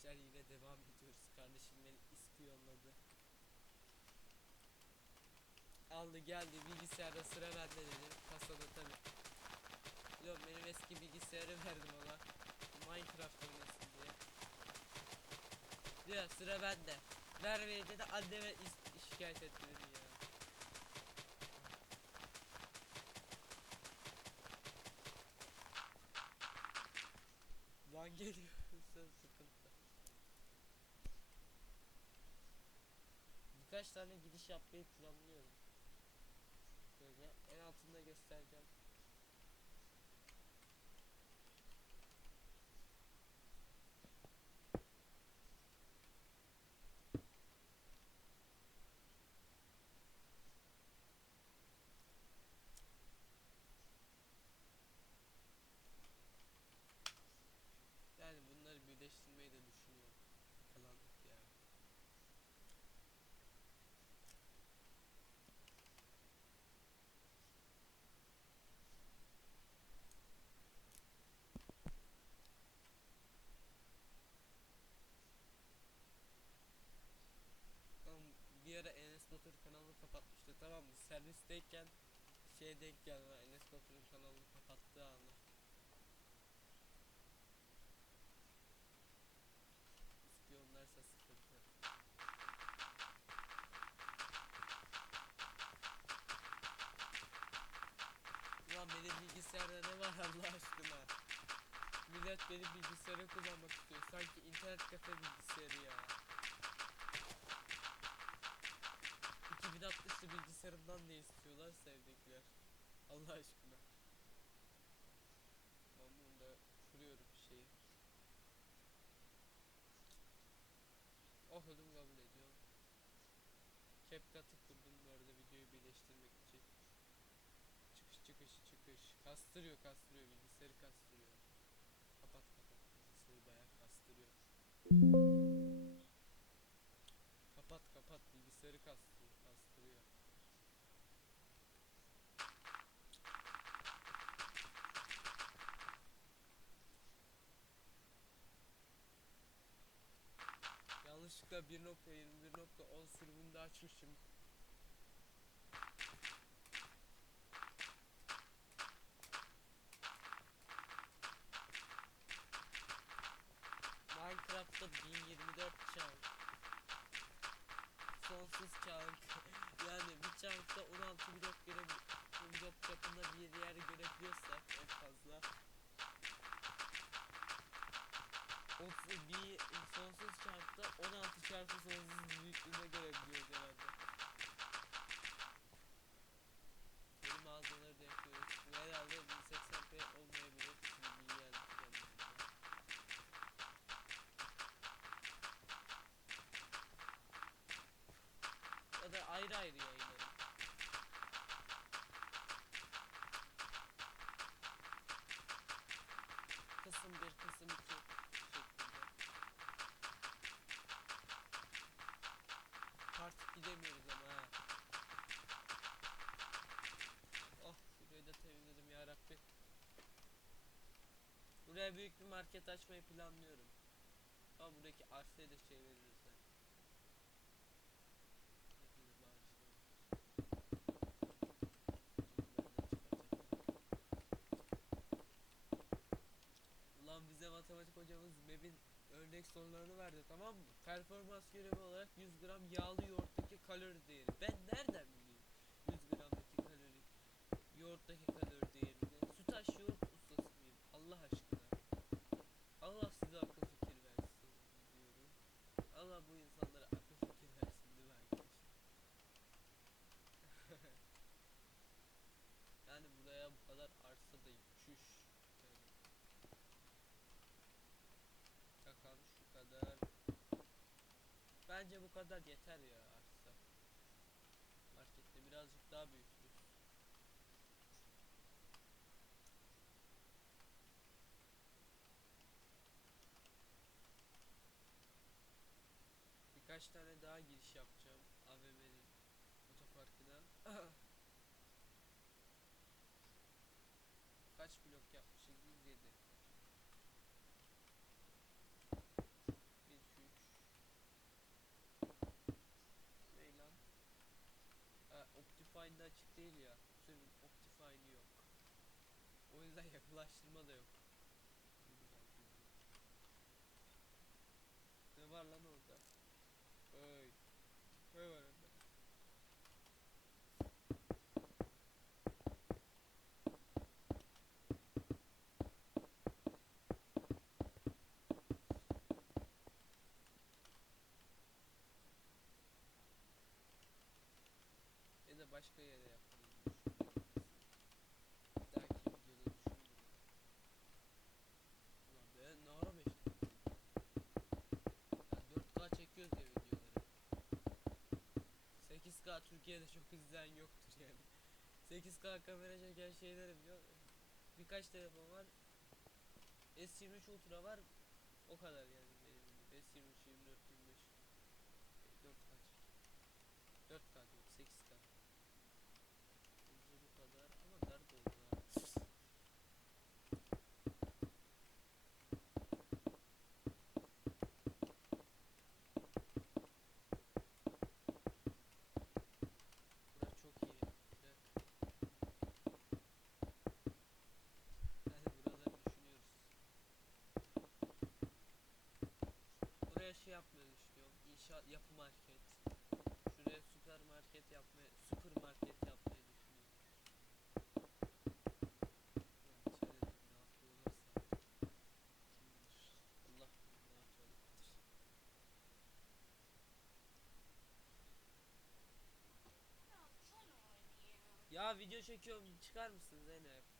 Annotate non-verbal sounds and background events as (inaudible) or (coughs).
arkadaşlar yine devam ediyoruz. Kardeşim beni ispiyonladı. Aldı geldi bilgisayarda sıra bende dedim. Kasada tabi. Biliyorum benim eski bilgisayarı verdim ona. Minecraft oynasın diye. Diyor sıra bende. Vermeyi dedi anneme şikayet etti dedi ya. Lan geliyor sen sıkıntı. Birkaç tane gidiş yapmayı planlıyorum. Böyle en altında göstereceğim. Yani bunları birleştirmeyi de düşünüyorum. Kalanlık ya. Tamam bir ara Enes Batur kanalını kapatmıştı tamam mı? Servisteyken şey denk geldi Enes Batur'un kanalını kapattığı anı. İspiyonlarsa sıkıntı. Ulan benim bilgisayarda ne var Allah aşkına? Millet benim bilgisayarı kullanmak istiyor. Sanki internet kafe bilgisayarı ya. 2060'lı bilgisayarımdan ne istiyorlar sevdikler. Allah aşkına. Ben burada kuruyorum şeyi. Oh ödüm kabul ediyorum. CapCut'ı kurdum bu arada videoyu birleştirmek için. Çıkış çıkış çıkış. Kastırıyor kastırıyor bilgisayarı kastırıyor. Kapat kapat bilgisayarı bayağı kastırıyor. Kapat kapat bilgisayarı kastırıyor. Yanlışlıkla 1.21.10 sürümünde açmışım. Minecraft'ta 1024 chunk. Sonsuz chunk. (laughs) yani bir chunk'ta 16 blok göre blok çapında bir yer görebiliyorsak en fazla 30 bir sonsuz çarpta 16 çarpı sonsuz büyüklüğüne görebiliyoruz herhalde. Büyük bir market açmayı planlıyorum. Ama buradaki arsayı da çeviririz bağışlayın. Ulan bize matematik hocamız MEB'in örnek sorularını verdi tamam mı? Performans görevi olarak 100 gram yağlı yoğurttaki kalori değeri. Ben nereden bileyim 100 gramdaki kalori yoğurttaki kalori değerini? Sütaş yoğurt ustası mıyım? Allah aşkına. Allah size akıl fikir versin diyorum. Allah bu insanlara akıl fikir versin değil mi arkadaşlar? yani buraya bu kadar arsa da çüş. Yani. Kakan şu kadar. Bence bu kadar yeter ya arsa. Markette birazcık daha büyütürüz. Birkaç tane daha giriş yapacağım AVM'nin otoparkına. (coughs) Kaç blok yapmışız? 107. değil ya. Senin Optifine'i yok. O yüzden (laughs) yaklaştırma da yok. Ne şey. var lan orada? Hey. Ne var orada? başka yer. Türkiye'de çok izleyen yoktur yani. 8K kamera çeken şeyleri biliyor? Birkaç telefon var. S23 Ultra var. O kadar yani benim bildiğim. S23, 24, 25. 4K çekiyor. 4K diyorum 8K. Bence bu kadar ama dar oldu ha. Bura çok iyi. Bir dakika. Yani buraları düşünüyoruz. Buraya şey yapmayı düşünüyorum. İnşaat yapı market. Şuraya süpermarket yapmayı, süpermarket yapmayı düşünüyorum. Ya video çekiyorum çıkar mısın Zeynep?